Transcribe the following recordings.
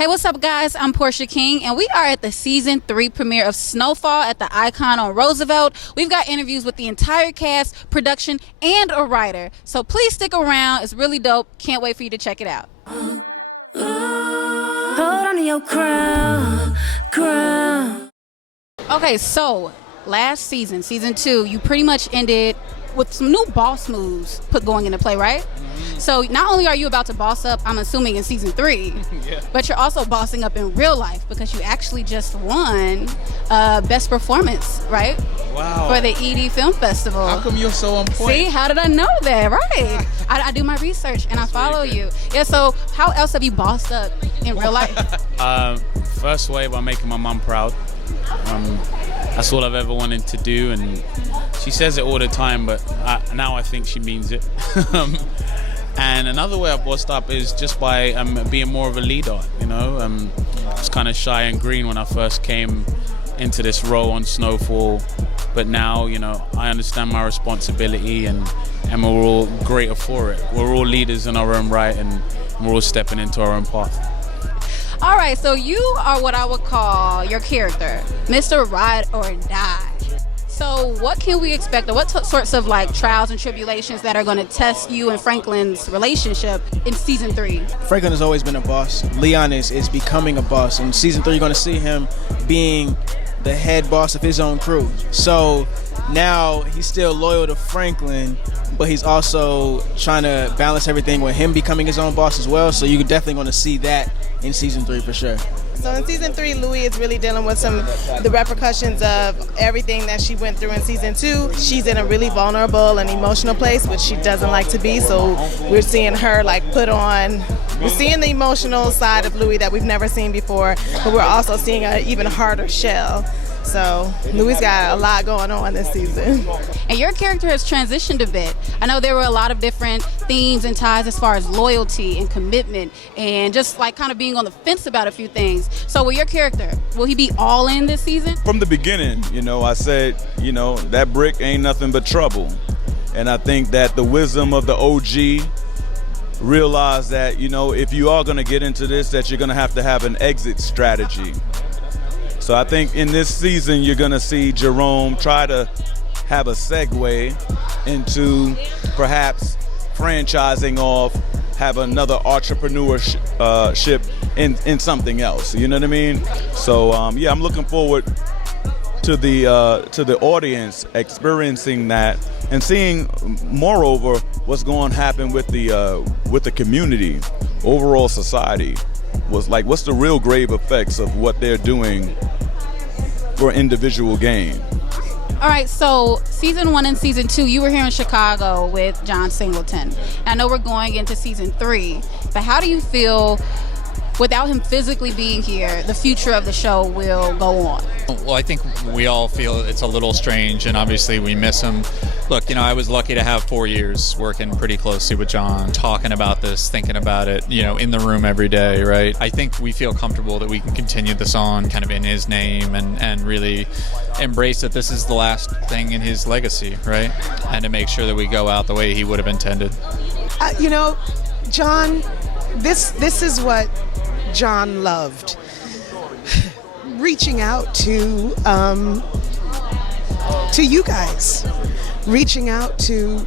Hey, what's up, guys? I'm Portia King, and we are at the season 3 premiere of Snowfall at the Icon on Roosevelt. We've got interviews with the entire cast, production, and a writer. So please stick around. It's really dope. Can't wait for you to check it out. Hold on to your crown. Okay, so last season, season 2, you pretty much ended with some new boss moves going into play, right? So not only are you about to boss up, I'm assuming, in season 3, but you're also bossing up in real life because you actually just won Best Performance, right? Wow. For the ED Film Festival. How come you're so on point? See, how did I know that? Right. I do my research and I follow you. Yeah, so how else have you bossed up in real life? First way, by making my mum proud. That's all I've ever wanted to do, and she says it all the time, but now I think she means it. And another way I've bossed up is just by being more of a leader, you know. I was kind of shy and green when I first came into this role on Snowfall, but now, you know, I understand my responsibility, and we're all greater for it. We're all leaders in our own right, and we're all stepping into our own path. All right, so you are what I would call your character, Mr. Ride or Die. So what can we expect, or what sorts of like trials and tribulations that are going to test you and Franklin's relationship in season 3? Franklin has always been a boss. Leon is becoming a boss. In season 3, you're going to see him being the head boss of his own crew. So now he's still loyal to Franklin, but he's also trying to balance everything with him becoming his own boss as well. So you're definitely going to see that in season 3 for sure. So in season 3, Louie is really dealing with the repercussions of everything that she went through in season 2. She's in a really vulnerable and emotional place, which she doesn't like to be. So we're seeing her we're seeing the emotional side of Louie that we've never seen before, but we're also seeing an even harder shell. So Louie's got a lot going on this season. And your character has transitioned a bit. I know there were a lot of different themes and ties as far as loyalty and commitment and just like kind of being on the fence about a few things. So with your character, will he be all in this season? From the beginning, you know, I said, you know, that brick ain't nothing but trouble. And I think that the wisdom of the OG realized that, you know, if you are going to get into this, that you're going to have an exit strategy. So I think in this season, you're going to see Jerome try to have a segue into perhaps franchising off, have another entrepreneurship in something else. You know what I mean? So yeah, I'm looking forward to the audience experiencing that and seeing, moreover, what's going to happen with the community, overall society. What's the real grave effects of what they're doing for individual gain. All right, so season 1 and season 2, you were here in Chicago with John Singleton. I know we're going into season 3, but how do you feel without him physically being here, the future of the show will go on? Well, I think we all feel it's a little strange, and obviously we miss him. Look, you know, I was lucky to have 4 years working pretty closely with John, talking about this, thinking about it, you know, in the room every day, right? I think we feel comfortable that we can continue this on kind of in his name and really embrace that this is the last thing in his legacy, right? And to make sure that we go out the way he would have intended. You know, John, this is what John loved. Reaching out to you guys, reaching out to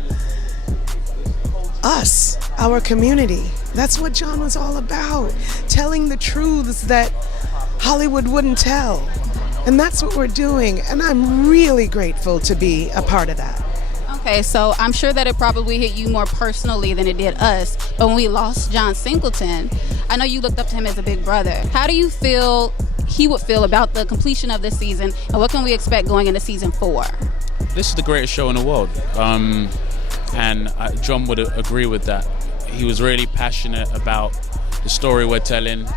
us, our community. That's what John was all about, telling the truths that Hollywood wouldn't tell. And that's what we're doing, and I'm really grateful to be a part of that. Okay, so I'm sure that it probably hit you more personally than it did us, but when we lost John Singleton, I know you looked up to him as a big brother. How do you feel he would feel about the completion of this season, and what can we expect going into season 4? This is the greatest show in the world, and John would agree with that. He was really passionate about the story we're telling,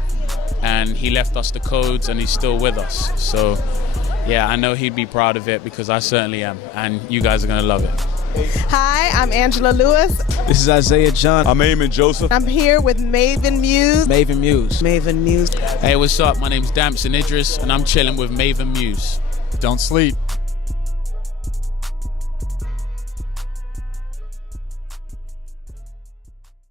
and he left us the codes, and he's still with us. So yeah, I know he'd be proud of it because I certainly am, and you guys are going to love it. Hi, I'm Angela Lewis. This is Isaiah John. I'm Eamon Joseph. I'm here with Maven Muse. Maven Muse. Maven Muse. Hey, what's up? My name's Damson Idris, and I'm chilling with Maven Muse. Don't sleep.